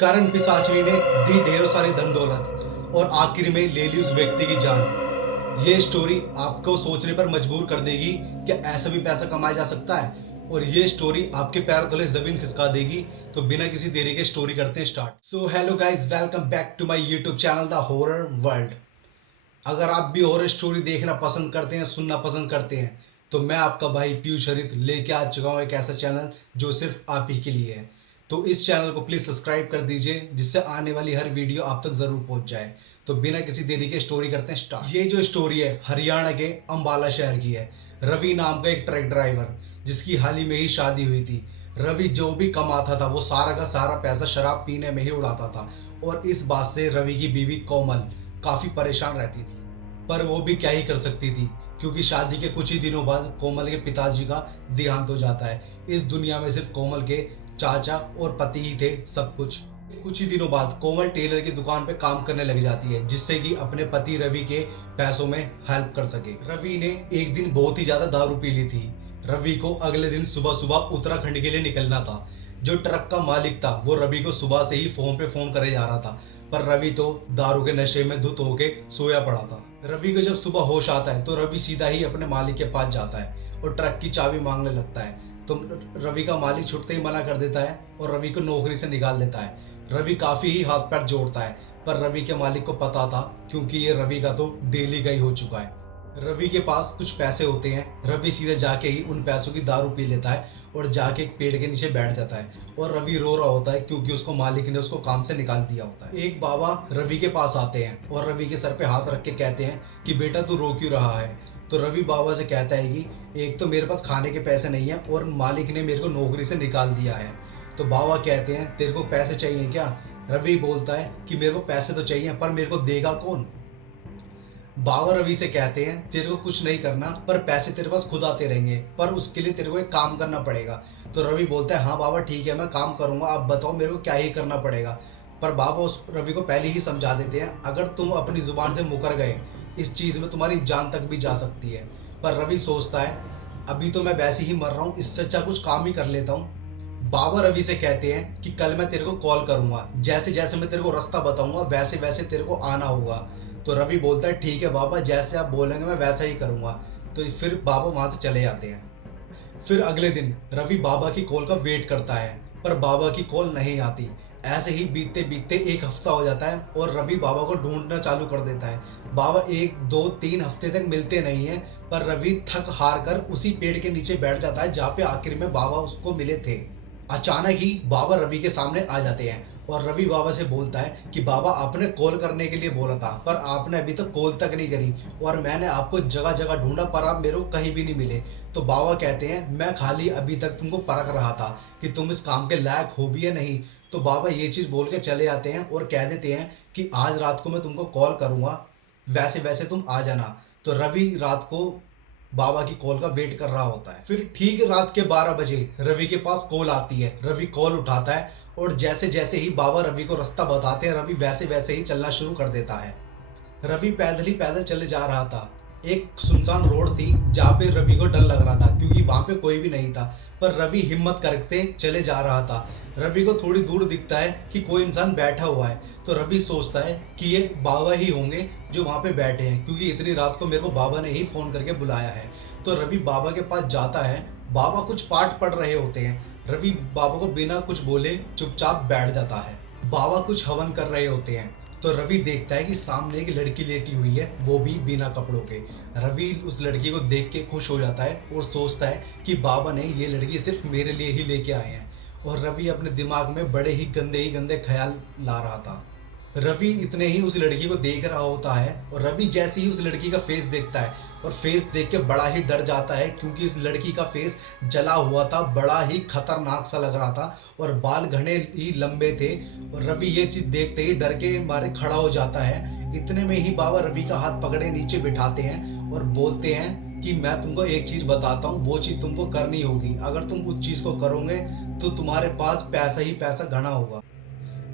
करण पिशाचिनी ने दी ढेरों सारी धन दौलत और आखिर में ले ली उस व्यक्ति की जान। ये स्टोरी आपको सोचने पर मजबूर कर देगी कि ऐसा भी पैसा कमाया जा सकता है, और ये स्टोरी आपके पैरों तले जमीन खिसका देगी। तो बिना किसी देरी के स्टोरी करते हैं start. So hello guys, welcome back to my YouTube channel the horror world. अगर आप भी हॉरर स्टोरी देखना पसंद करते हैं, सुनना पसंद करते हैं, तो मैं आपका भाई पीयूष हरित लेके आ चुका हूँ एक ऐसा चैनल जो सिर्फ आप ही के लिए है। तो इस चैनल को प्लीज़ सब्सक्राइब कर दीजिए, जिससे आने वाली हर वीडियो आप तक ज़रूर पहुंच जाए। तो बिना किसी देरी के स्टोरी करते हैं स्टार्ट। ये जो स्टोरी है हरियाणा के अम्बाला शहर की है। रवि नाम का एक ट्रक ड्राइवर, जिसकी हाल ही में ही शादी हुई थी। रवि जो भी कमाता था वो सारा का सारा पैसा शराब पीने में ही उड़ाता था, और इस बात से रवि की बीवी कोमल काफ़ी परेशान रहती थी। पर वो भी क्या ही कर सकती थी, क्योंकि शादी के कुछ ही दिनों बाद कोमल के पिताजी का देहांत हो जाता है। इस दुनिया में सिर्फ कोमल के चाचा और पति ही थे सब कुछ। कुछ ही दिनों बाद कोमल टेलर की दुकान पे काम करने लग जाती है, जिससे कि अपने पति रवि के पैसों में हेल्प कर सके। रवि ने एक दिन बहुत ही ज्यादा दारू पी ली थी। रवि को अगले दिन सुबह सुबह उत्तराखंड के लिए निकलना था। जो ट्रक का मालिक था वो रवि को सुबह से ही फोन पे फोन करे जा रहा था, पर रवि तो दारू के नशे में धुत होके सोया पड़ा था। रवि को जब सुबह होश आता है तो रवि सीधा ही अपने मालिक के पास जाता है और ट्रक की चाबी मांगने लगता है। तो रवि का मालिक छुटते ही मना कर देता है और रवि को नौकरी से निकाल देता है। रवि काफी ही हाथ पैर जोड़ता है, पर रवि के मालिक को पता था, क्योंकि ये रवि का तो डेली का ही हो चुका है। रवि के पास कुछ पैसे होते हैं। रवि सीधे जाके ही उन पैसों की दारू पी लेता है और जाके एक पेड़ के नीचे बैठ जाता है। और रवि रो रहा होता है, क्योंकि उसको मालिक ने उसको काम से निकाल दिया होता है। एक बाबा रवि के पास आते हैं और रवि के सर पे हाथ रख के कहते हैं कि बेटा तू रो क्यों रहा है। तो रवि बाबा से कहता है कि एक तो मेरे पास खाने के पैसे नहीं है और मालिक ने मेरे को नौकरी से निकाल दिया है। तो बाबा कहते हैं तेरे को पैसे चाहिए क्या। रवि बोलता है कि मेरे को पैसे तो चाहिए, पर मेरे को देगा कौन। बाबा रवि से कहते हैं तेरे को कुछ नहीं करना, पर पैसे तेरे पास खुद आते रहेंगे, पर उसके लिए तेरे को एक काम करना पड़ेगा। तो रवि बोलता है हाँ बाबा ठीक है, मैं काम करूंगा, आप बताओ मेरे को क्या ही करना पड़ेगा। पर बाबा उस रवि को पहले ही समझा देते हैं, अगर तुम अपनी जुबान से मुकर गए इस चीज़ में तुम्हारी जान तक भी जा सकती है। पर रवि सोचता है अभी तो मैं वैसे ही मर रहा हूँ, इससे अच्छा कुछ काम ही कर लेता हूँ। बाबा रवि से कहते हैं कि कल मैं तेरे को कॉल करूंगा, जैसे जैसे मैं तेरे को रास्ता बताऊंगा वैसे वैसे तेरे को आना होगा। तो रवि बोलता है ठीक है बाबा, जैसे आप बोलेंगे मैं वैसा ही करूंगा। तो फिर बाबा वहां से चले जाते हैं। फिर अगले दिन रवि बाबा की कॉल का वेट करता है, पर बाबा की कॉल नहीं आती। ऐसे ही बीतते बीतते एक हफ्ता हो जाता है और रवि बाबा को ढूंढना चालू कर देता है। बाबा 1 2 3 हफ्ते तक मिलते नहीं है, पर रवि थक हार कर उसी पेड़ के नीचे बैठ जाता है जहाँ पे आखिर में बाबा उसको मिले थे। अचानक ही बाबा रवि के सामने आ जाते हैं और रवि बाबा से बोलता है कि बाबा आपने कॉल करने के लिए बोला था, पर आपने अभी तक कॉल तक नहीं करी, और मैंने आपको जगह जगह ढूंढा पर आप मेरे को कहीं भी नहीं मिले। तो बाबा कहते हैं मैं खाली अभी तक तुमको परख रहा था कि तुम इस काम के लायक हो भी या नहीं। तो बाबा ये चीज़ बोल के चले जाते हैं और कह देते हैं कि आज रात को मैं तुमको कॉल करूँगा, वैसे वैसे तुम आ जाना। तो रवि रात को बाबा की कॉल का वेट कर रहा होता है। फिर ठीक रात के 12 बजे रवि के पास कॉल आती है। रवि कॉल उठाता है और जैसे जैसे ही बाबा रवि को रास्ता बताते हैं, रवि वैसे वैसे ही चलना शुरू कर देता है। रवि पैदल ही पैदल चले जा रहा था। एक सुनसान रोड थी जहाँ पे रवि को डर लग रहा था, क्योंकि वहां पे कोई भी नहीं था, पर रवि हिम्मत करके चले जा रहा था। रवि को थोड़ी दूर दिखता है कि कोई इंसान बैठा हुआ है। तो रवि सोचता है कि ये बाबा ही होंगे जो वहां पे बैठे हैं, क्योंकि इतनी रात को मेरे को बाबा ने ही फोन करके बुलाया है। तो रवि बाबा के पास जाता है। बाबा कुछ पाठ पढ़ रहे होते हैं। रवि बाबा को बिना कुछ बोले चुपचाप बैठ जाता है। बाबा कुछ हवन कर रहे होते हैं। तो रवि देखता है कि सामने एक लड़की लेटी हुई है, वो भी बिना कपड़ों के। रवि उस लड़की को देख के खुश हो जाता है और सोचता है कि बाबा ने ये लड़की सिर्फ मेरे लिए ही लेके आए हैं। और रवि अपने दिमाग में बड़े ही गंदे ख्याल ला रहा था। रवि इतने ही उस लड़की को देख रहा होता है, और रवि जैसे ही उस लड़की का फेस देखता है, और फेस देख के बड़ा ही डर जाता है, क्योंकि इस लड़की का फेस जला हुआ था, बड़ा ही खतरनाक सा लग रहा था, और बाल घने ही लंबे थे। और रवि ये चीज देखते ही डर के मारे खड़ा हो जाता है। इतने में ही बाबा रवि का हाथ पकड़े नीचे बिठाते हैं और बोलते हैं कि मैं तुमको एक चीज बताता हूँ, वो चीज तुमको करनी होगी। अगर तुम उस चीज को करोगे तो तुम्हारे पास पैसा ही पैसा घना होगा।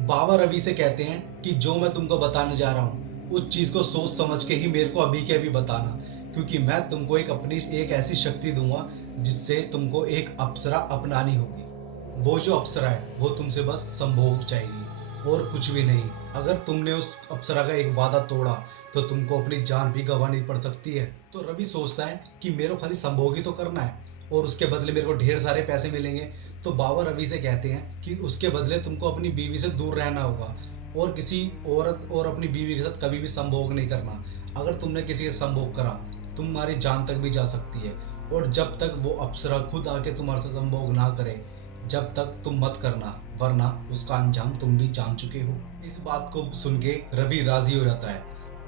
बाबा रवि से कहते हैं कि जो मैं तुमको बताने जा रहा हूँ उस चीज़ को सोच समझ के ही मेरे को अभी के अभी बताना, क्योंकि मैं तुमको एक ऐसी शक्ति दूंगा जिससे तुमको एक अप्सरा अपनानी होगी। वो जो अप्सरा है वो तुमसे बस संभोग चाहेगी। और कुछ भी नहीं। अगर तुमने उस अप्सरा का एक वादा तोड़ा तो तुमको अपनी जान भी गंवानी पड़ सकती है। तो रवि सोचता है कि मेरे को खाली संभोग ही तो करना है और उसके बदले मेरे को ढेर सारे पैसे मिलेंगे। तो बाबा रवि से कहते हैं कि उसके बदले तुमको अपनी बीवी से दूर रहना होगा और किसी औरत और अपनी बीवी के साथ कभी भी संभोग नहीं करना। अगर तुमने किसी से संभोग करा तुम्हारी जान तक भी जा सकती है। और जब तक वो अप्सरा खुद आके तुम्हारे साथ संभोग ना करे जब तक तुम मत करना, वरना उसका अंजाम तुम भी जान चुके हो। इस बात को सुन के रवि राजी हो जाता है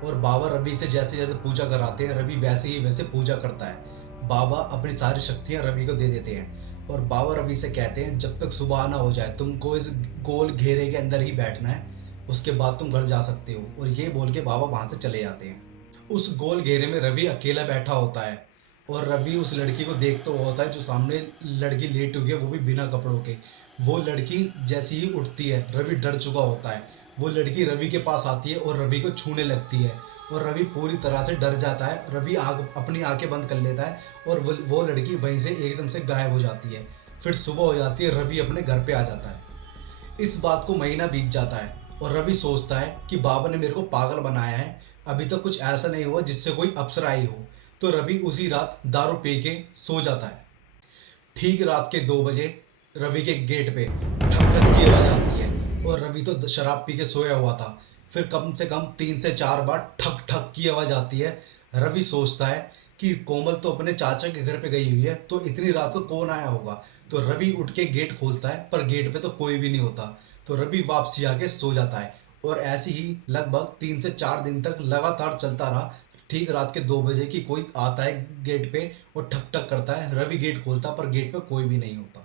और बाबा रवि से जैसे जैसे पूजा कराते हैं रवि वैसे ही वैसे पूजा करता है। बाबा अपनी सारी शक्तियां रवि को दे देते हैं और बाबा रवि से कहते हैं जब तक सुबह ना हो जाए तुमको इस गोल घेरे के अंदर ही बैठना है, उसके बाद तुम घर जा सकते हो। और ये बोल के बाबा वहां से चले जाते हैं। उस गोल घेरे में रवि अकेला बैठा होता है और रवि उस लड़की को देखता हुआ होता है जो सामने लड़की लेटी हुई है, वो भी बिना कपड़ों के। वो लड़की जैसी ही उठती है रवि डर चुका होता है। वो लड़की रवि के पास आती है और रवि को छूने लगती है और रवि पूरी तरह से डर जाता है। रवि अपनी आंखें बंद कर लेता है और वो लड़की वहीं से एकदम से गायब हो जाती है। फिर सुबह हो जाती है, रवि अपने घर पे आ जाता है। इस बात को महीना बीत जाता है और रवि सोचता है कि बाबा ने मेरे को पागल बनाया है, अभी तक कुछ ऐसा नहीं हुआ जिससे कोई अप्सरा आई हो। तो रवि उसी रात दारू पी के सो जाता है। ठीक रात के 2 बजे रवि के गेट पे ठक ठक की आवाज आती है और रवि तो शराब पी के सोया हुआ था। फिर कम से कम 3 से 4 बार ठक ठक की आवाज आती है। रवि सोचता है कि कोमल तो अपने चाचा के घर पे गई हुई है, तो इतनी रात को कौन आया होगा। तो रवि उठ के गेट खोलता है पर गेट पे तो कोई भी नहीं होता। तो रवि वापसी आके सो जाता है और ऐसे ही लगभग 3 से 4 दिन तक लगातार चलता रहा। ठीक रात के 2 बजे की कोई आता है गेट पे और ठक ठक करता है। रवि गेट खोलता पर गेट पे कोई भी नहीं होता।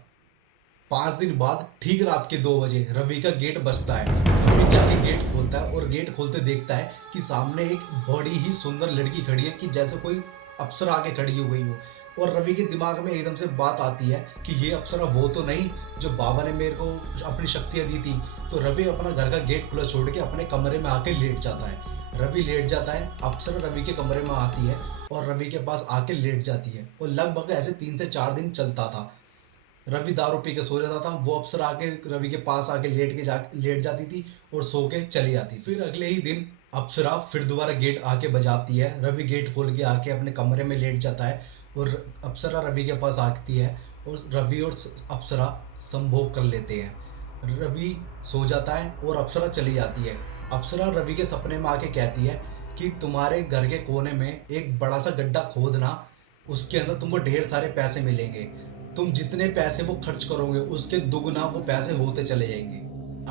5 दिन बाद ठीक रात के 2 बजे रवि का गेट बजता है। रवि जाके गेट खोलता है और गेट खोलते देखता है कि सामने एक बड़ी ही सुंदर लड़की खड़ी है कि जैसे कोई अप्सरा आके खड़ी हो गई हो। और रवि के दिमाग में एकदम से बात आती है कि ये अप्सरा वो तो नहीं जो बाबा ने मेरे को अपनी शक्तियां दी थी। तो रवि अपना घर का गेट खुला छोड़ के अपने कमरे में आके लेट जाता है। रवि लेट जाता है, अप्सरा रवि के कमरे में आती है और रवि के पास आके लेट जाती है। और लगभग ऐसे 3 से 4 दिन चलता था। रवि दारू पी के सो जाता था, वो अप्सरा आके रवि के पास आके लेट जाती थी और सो के चली जाती थी। फिर अगले ही दिन अप्सरा फिर दोबारा गेट आके बजाती है। रवि गेट खोल के आके अपने कमरे में लेट जाता है और अप्सरा रवि के पास आती है और रवि और अप्सरा संभोग कर लेते हैं। रवि सो जाता है और अप्सरा चली जाती है। अप्सरा रवि के सपने में आके कहती है कि तुम्हारे घर के कोने में एक बड़ा सा गड्ढा खोदना, उसके अंदर तुमको ढेर सारे पैसे मिलेंगे। तुम जितने पैसे वो खर्च करोगे उसके दुगना वो पैसे होते चले जाएंगे।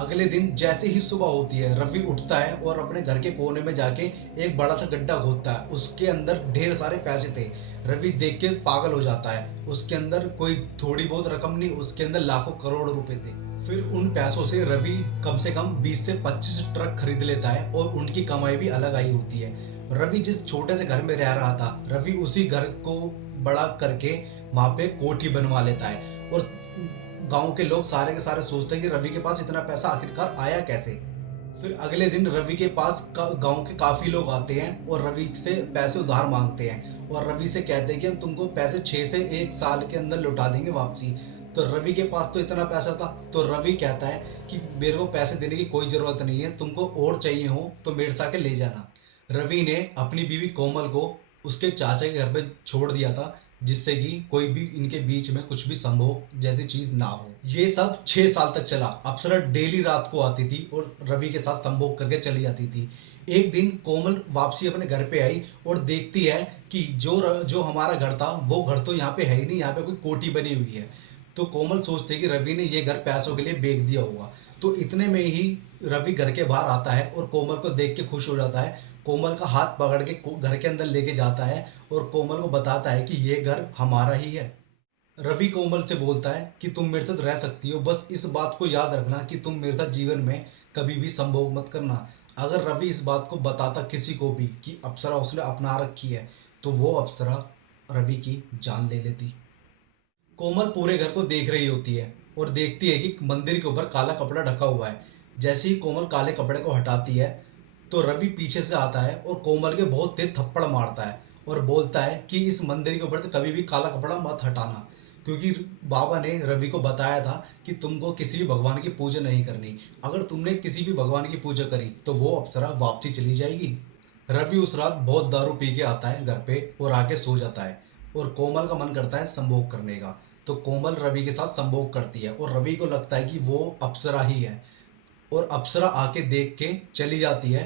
अगले दिन जैसे ही सुबह होती है रवि उठता है और अपने घर के कोने में जाके एक बड़ा सा गड्ढा खोदता है। उसके अंदर ढेर सारे पैसे थे। रवि देख के पागल हो जाता है। उसके अंदर कोई थोड़ी बहुत रकम नहीं, उसके अंदर लाखों करोड़ रुपए थे। फिर उन पैसों से रवि कम से कम 20 से 25 ट्रक खरीद लेता है और उनकी कमाई भी अलग आई होती है। रवि जिस छोटे से घर में रह रहा था रवि उसी घर को बड़ा करके वहां पे कोठी बनवा लेता है। और गांव के लोग सारे के सारे सोचते हैं कि रवि के पास इतना पैसा आखिरकार आया कैसे। फिर अगले दिन रवि के पास गांव के काफी लोग आते हैं और रवि से पैसे उधार मांगते हैं और रवि से कहते हैं कि हम तुमको पैसे 6 से 1 साल के अंदर लौटा देंगे वापसी। तो रवि के पास तो इतना पैसा था। तो रवि कहता है कि मेरे को पैसे देने की कोई ज़रूरत नहीं है, तुमको और चाहिए हो तो मेरे से आके ले जाना। रवि ने अपनी बीवी कोमल को उसके चाचा के घर पे छोड़ दिया था जिससे कि कोई भी इनके बीच में कुछ भी संभोग जैसी चीज ना हो। ये सब 6 साल तक चला। अप्सरा डेली रात को आती थी और रवि के साथ संभोग करके चली जाती थी। एक दिन कोमल वापसी अपने घर पे आई और देखती है कि जो हमारा घर था वो घर तो यहाँ पे है ही नहीं, यहाँ पे कोई कोठी बनी हुई है। तो कोमल सोचती है कि रवि ने ये घर पैसों के लिए बेच दिया होगा। तो इतने में ही रवि घर के बाहर आता है और कोमल को देख के खुश हो जाता है। कोमल का हाथ पकड़ के घर के अंदर लेके जाता है और कोमल को बताता है कि ये घर हमारा ही है। रवि कोमल से बोलता है कि तुम मेरे साथ रह सकती हो, बस इस बात को याद रखना कि तुम मेरे साथ जीवन में कभी भी संभोग मत करना। अगर रवि इस बात को बताता किसी को भी कि अप्सरा उसने अपना रखी है तो वो अप्सरा रवि की जान ले लेती। कोमल पूरे घर को देख रही होती है और देखती है कि मंदिर के ऊपर काला कपड़ा ढका हुआ है। जैसे ही कोमल काले कपड़े को हटाती है तो रवि पीछे से आता है और कोमल के बहुत तेज थप्पड़ मारता है और बोलता है कि इस मंदिर के ऊपर से कभी भी काला कपड़ा मत हटाना। क्योंकि बाबा ने रवि को बताया था कि तुमको किसी भी भगवान की पूजा नहीं करनी। अगर तुमने किसी भी भगवान की पूजा करी तो वो अप्सरा वापसी चली जाएगी। रवि उस रात बहुत दारू पी के आता है घर पे और आके सो जाता है और कोमल का मन करता है संभोग करने का। तो कोमल रवि के साथ संभोग करती है और रवि को लगता है कि वो अप्सरा ही है और अप्सरा आके देख के चली जाती है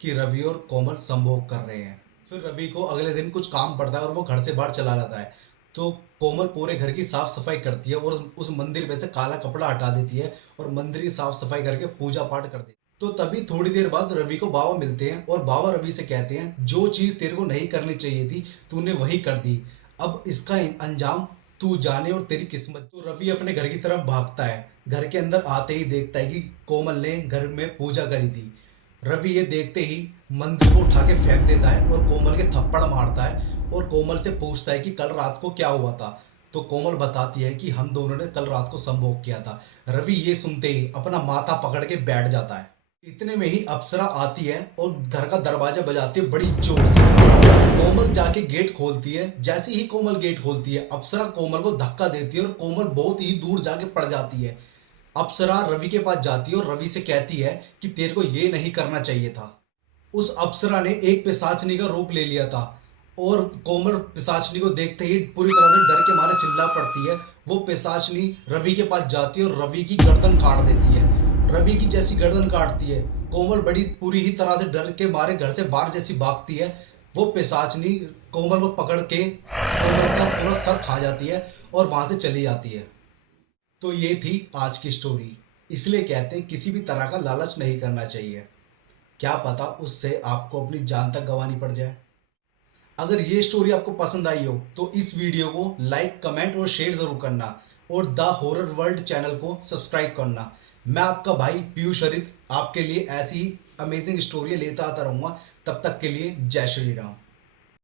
कि रवि और कोमल संभोग कर रहे हैं। फिर रवि को अगले दिन कुछ काम पड़ता है और वो घर से बाहर चला जाता है। तो कोमल पूरे घर की साफ सफाई करती है और उस मंदिर में से काला कपड़ा हटा देती है और मंदिर की साफ सफाई करके पूजा पाठ करती है। तो तभी थोड़ी देर बाद रवि को बाबा मिलते हैं और बाबा रवि से कहते हैं जो चीज तेरे को नहीं करनी चाहिए थी तूने वही कर दी, अब इसका अंजाम तू जाने और तेरी किस्मत। तो रवि अपने घर की तरफ भागता है। घर के अंदर आते ही देखता है कि कोमल ने घर में पूजा करी थी। रवि ये देखते ही मंदिर को उठा के फेंक देता है और कोमल के थप्पड़ मारता है और कोमल से पूछता है कि कल रात को क्या हुआ था। तो कोमल बताती है कि हम दोनों ने कल रात को संभोग किया था। रवि ये सुनते ही अपना माथा पकड़ के बैठ जाता है। इतने में ही अप्सरा आती है और घर का दरवाजा बजाती है बड़ी जोर से। कोमल जाके गेट खोलती है। जैसे ही कोमल गेट खोलती है अप्सरा कोमल को धक्का देती है और कोमल बहुत ही दूर जाके पड़ जाती है। अप्सरा रवि के पास जाती है और रवि से कहती है कि तेरे को ये नहीं करना चाहिए था। उस अप्सरा ने एक पिशाचनी का रूप ले लिया था और कोमल पिशाचनी को देखते ही पूरी तरह से डर के मारे चिल्ला पड़ती है। वो पिशाचनी रवि के पास जाती है और रवि की गर्दन काट देती है। रवि की जैसी गर्दन काटती है कोमल बड़ी पूरी ही तरह से डर के मारे घर से बाहर जैसी भागती है। वो पिशाचनी कोमल को पकड़ के कोमल का पूरा सर खा जाती है और वहां से चली जाती है। तो ये थी आज की स्टोरी। इसलिए कहते हैं किसी भी तरह का लालच नहीं करना चाहिए, क्या पता उससे आपको अपनी जान तक गंवानी पड़ जाए। अगर ये स्टोरी आपको पसंद आई हो तो इस वीडियो को लाइक कमेंट और शेयर ज़रूर करना और द हॉरर वर्ल्ड चैनल को सब्सक्राइब करना। मैं आपका भाई पीयूष हरित आपके लिए ऐसी ही अमेजिंग स्टोरी लेता आता रहूँगा। तब तक के लिए जय श्री राम।